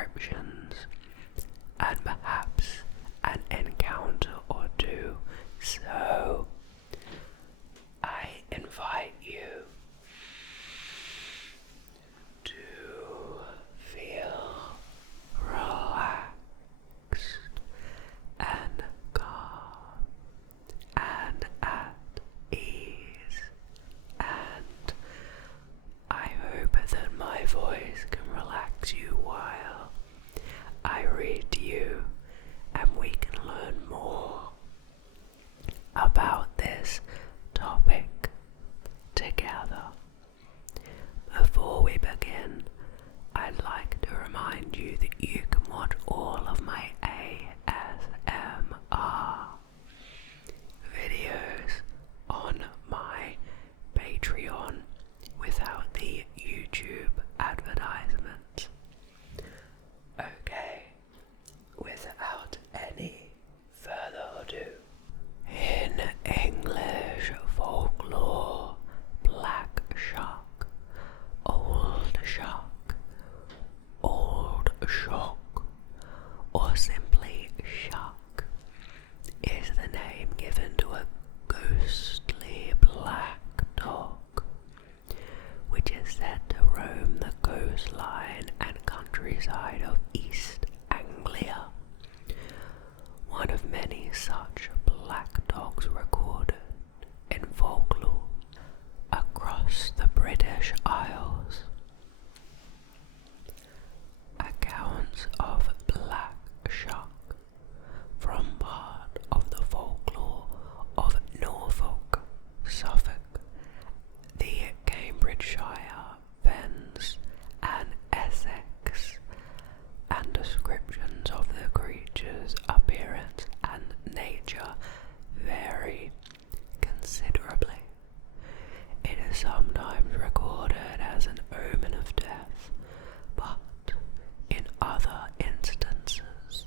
descriptions, and perhaps an encounter or two. So I invite you to feel relaxed and calm and at ease, and I hope that my voice can relax you while I read to you, and we can learn more about this topic together. Before we begin, I'd like to remind you that you can watch all of my ASMR videos on my Patreon without the YouTube advertisement. Okay, without any further ado, in English folklore, Black Shuck, Old Shuck, Old Shock, or simply Shuck, is the name given to a ghostly black dog, which is said to roam the coastline and countryside of East Anglia. One of many such black dogs recorded in folklore across the British Isles. Accounts of Black Shuck from part of the folklore of Norfolk, Suffolk, the Cambridgeshire Fens and Essex, and descriptions of the creature's appearance and nature vary considerably. It is sometimes recorded as an omen of death, but in other instances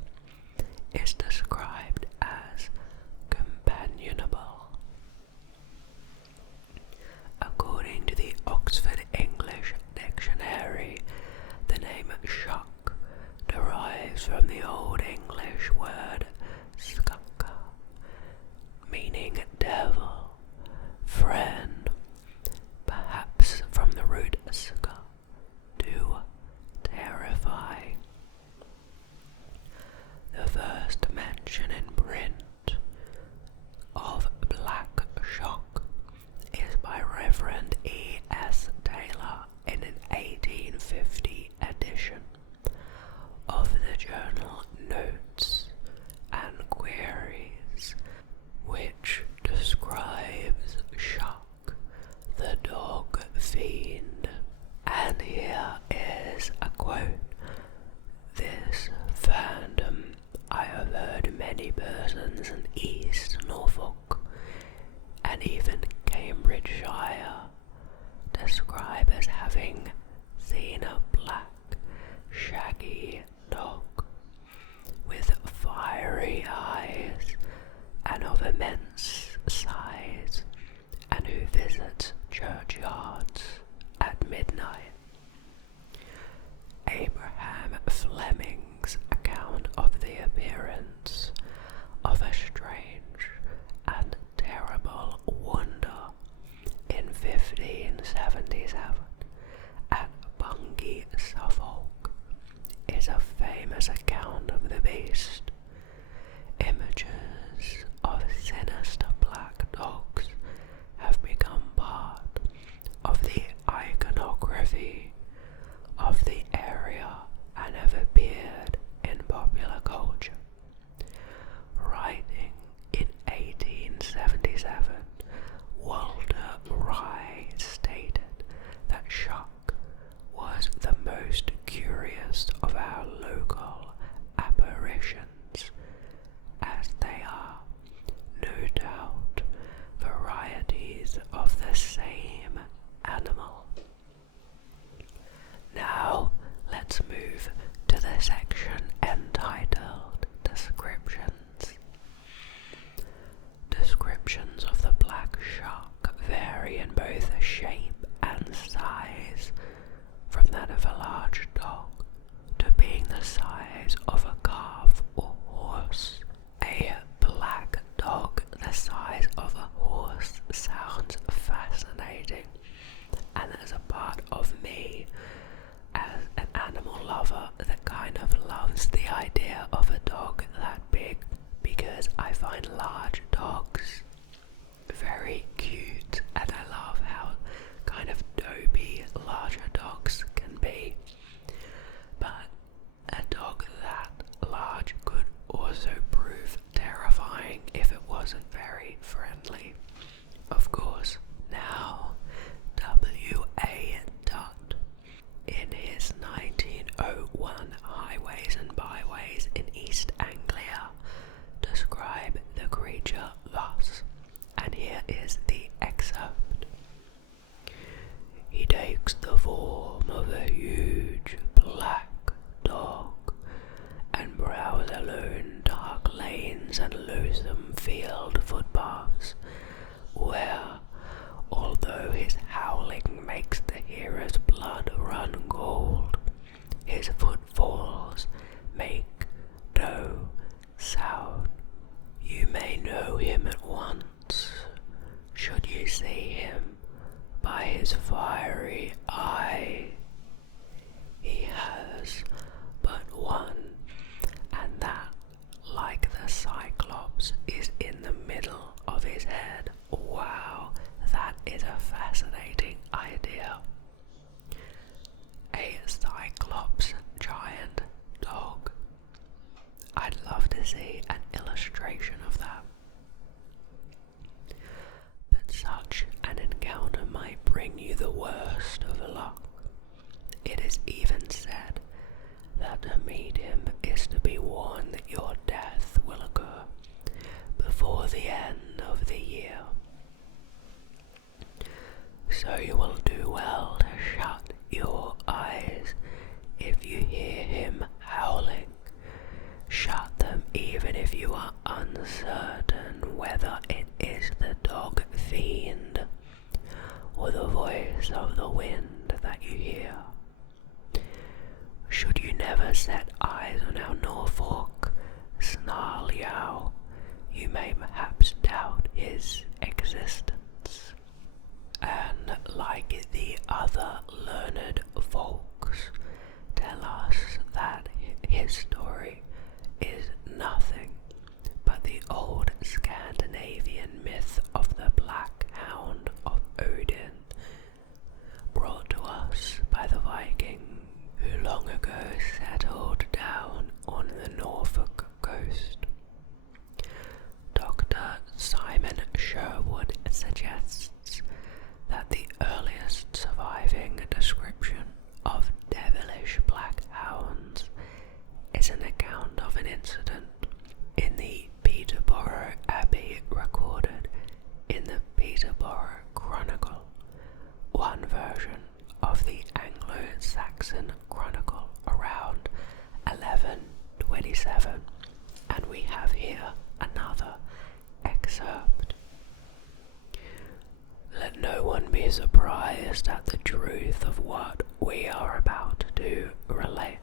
is described as companionable. According to the Oxford English Dictionary, the name Shuck derives from the Old English word skaka, meaning devil, friend, perhaps from the root ska, to terrify. The first mention in print of Black Shuck is by Reverend E.S. Taylor in an 1850 edition of the journal Notes and Queries, which describes Shuck, the dog fiend. And here is a quote. This fandom I have heard many persons in East Norfolk and even Cambridgeshire describe as having seen a black, shaggy dog with fiery eyes and of immense size, and who visits churchyards at midnight. Abraham Fleming's account of the appearance of a strange and terrible wonder in 1577 at Bungay, Suffolk, is a famous account of the beast. Images of sinister black dogs have become part of the iconography of the area and have appeared in popular culture. Writing in 1877, Walter Rye stated that Shuck was the most curious of our local size of a calf or horse. A black dog the size of a horse sounds fascinating, and there's a part of me as an animal lover that kind of loves the idea of a dog that big, because I find large dogs very cute, and I love how kind of dopey larger dogs can be. But a dog that large could also prove terrifying if it wasn't very friendly, of course. Now, W.A. Dutt, in his 1901 Highways and Byways in East Anglia, describe the creature thus, and here is the excerpt. He takes the form of a huge black dog, and browse alone dark lanes and loathsome field footpaths, where, although his howling makes the hearer's blood run cold, his footfalls make no sound. You may know him at once, should you see him, by his fiery eye. He has but one, and that, like the Cyclops, is in the middle of his head. Wow, that is a fascinating idea. A Cyclops giant dog. I'd love to see an illustration of that. But such an encounter might bring you the worst of luck. It is even said that to meet him is to be warned that your death will occur before the end of the year. So you will do well to shut your eyes if you hear him howling. Shut them even if you are uncertain whether it is the dog fiend or the voice of the wind that you hear. Should you never set eyes on our Norfolk snarl-yow, you may perhaps doubt his existence. And like the other learned folks tell us that his story is nothing but the old Scandinavian myth of the Black Hound of Odin, brought to us by the Viking who long ago settled down on the Norfolk coast. Dr. Simon Sherwood suggests that the earliest surviving description of devilish black hounds is an account of an incident in the Peterborough Abbey recorded in the Peterborough Chronicle, one version of the Anglo-Saxon Chronicle around 1127, and we have here another excerpt. Let no one be surprised at the truth of what we are about to relate,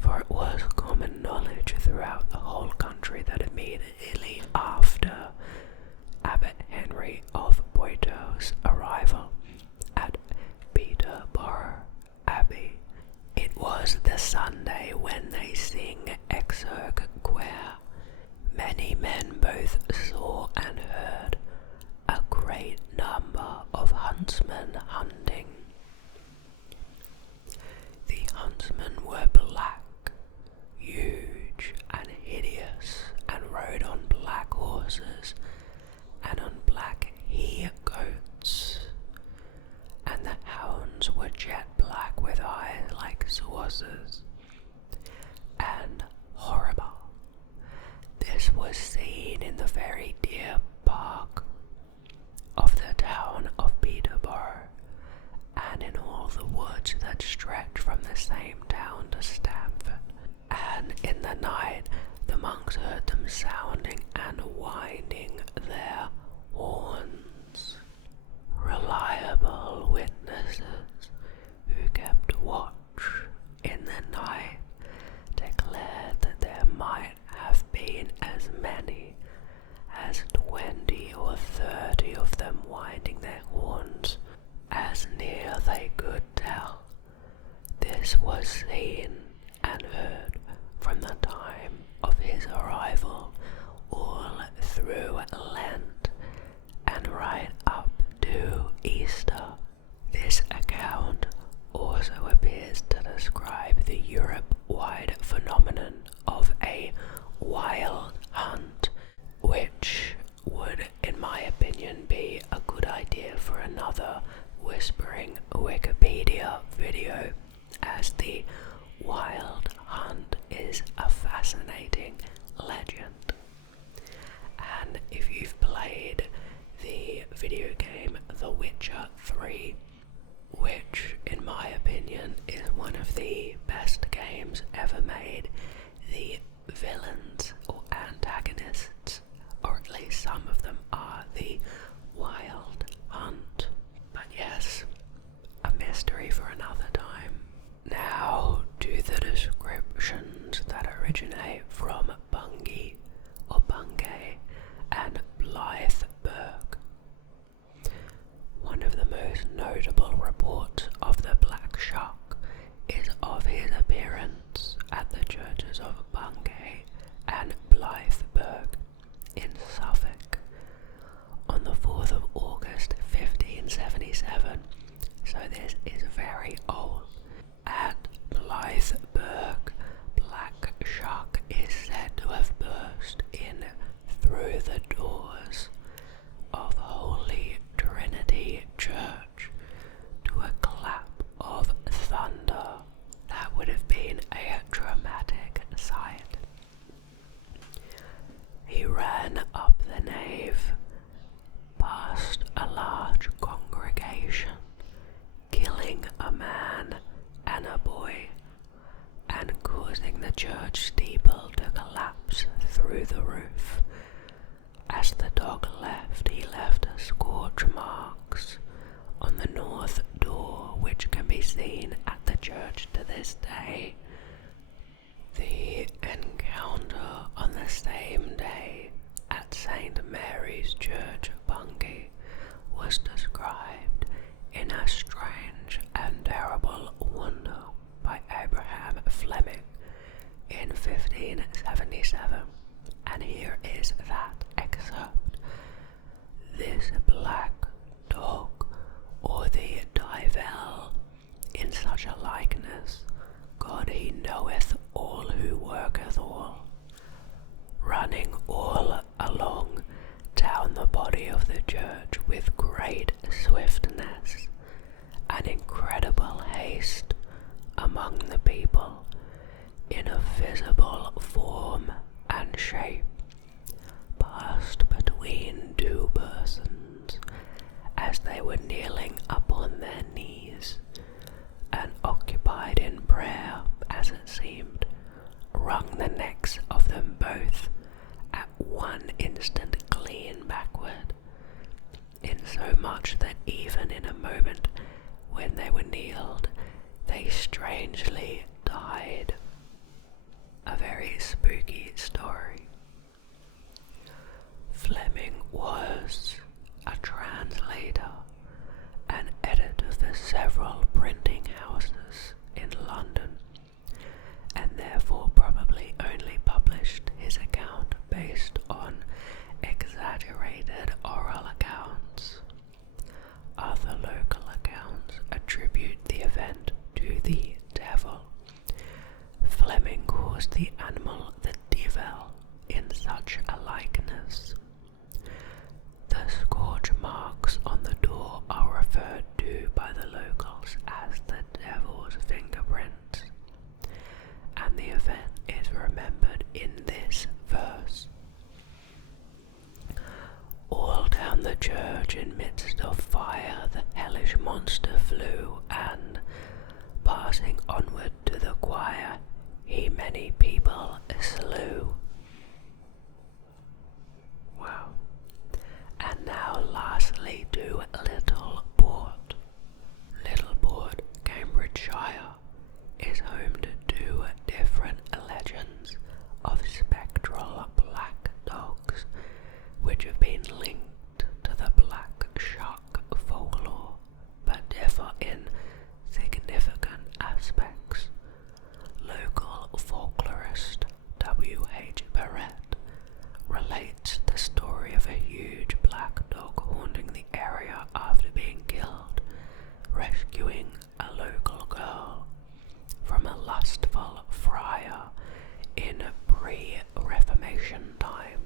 for it was common knowledge throughout the whole country that immediately after Abbot Henry of Poitou arrival at Peterborough Abbey, it was the Sunday when they sing Exurg Quair. Many men both saw and heard a great number of huntsmen hunting. The huntsmen were black, huge and hideous, and rode on black horses and on black he-goats, and the hounds were jet black with eyes like saucers, and horrible. This was seen in the very deer park of the town of Peterborough, and in all the woods that stretch from the same town to Stamford. And in the night the monks heard them sounding and winding their horns. Reliable witnesses who kept watch in the night declare portrayed the villains or antagonists, or at least some of them are the Wild Hunt. But yes, a mystery for another time. Now to the descriptions that originate from Bungay or Bungay and Littleport. One of the most notable reports of the Black Shuck is of his appearance at the churches of Bungay and Littleport in Suffolk on the 4th of August 1577, so this is very old. At Littleport, Black Shuck is said to have burst in through the doors of Holy Trinity Church to a clap of thunder. That would have been a dramatic sight. He ran up the nave, past a large congregation, killing a man and a boy, and causing the church steeple to collapse through the roof. As the dog left, he left scorch marks on the north door, which can be seen at the church to this day. The encounter on the same day at St. Mary's Church, Bungay, was described in A Strange and Terrible Wonder by Abraham Fleming in 1577, and here is that excerpt. This black dog, or the Divel, in such a likeness, God he knoweth all who worketh all, running all along down the body of the church with great swiftness and incredible haste among the people, in a visible form and shape, passed between two persons as they were kneeling upon their knees, and occupied in prayer, as it seemed, wrung the necks of them both at one instant clean backward, insomuch that even in a moment when they were kneeled, they strangely died. A very spooky story. Fleming was a translator and editor for several printing houses in London, and therefore probably only published his account based on exaggerated oral accounts. Other local accounts attribute the event to the devil. Fleming calls the animal the Divel in such a likeness. The scorch marks on the door are referred to by the locals as the devil's fingerprints, and the event is remembered in this verse. All down the church in midst of fire the hellish monster flew, and, passing onward to the choir, he many people slew. Wow. And now lastly to Littleport. Littleport, Cambridgeshire, is home to two different legends of spectral black dogs, which have been linked to the Black Shuck folklore, but differ in significant aspects. Local folklorist W.H. Barrett relates the story of a huge black dog haunting the area after being killed, rescuing a local girl from a lustful friar in pre-Reformation times.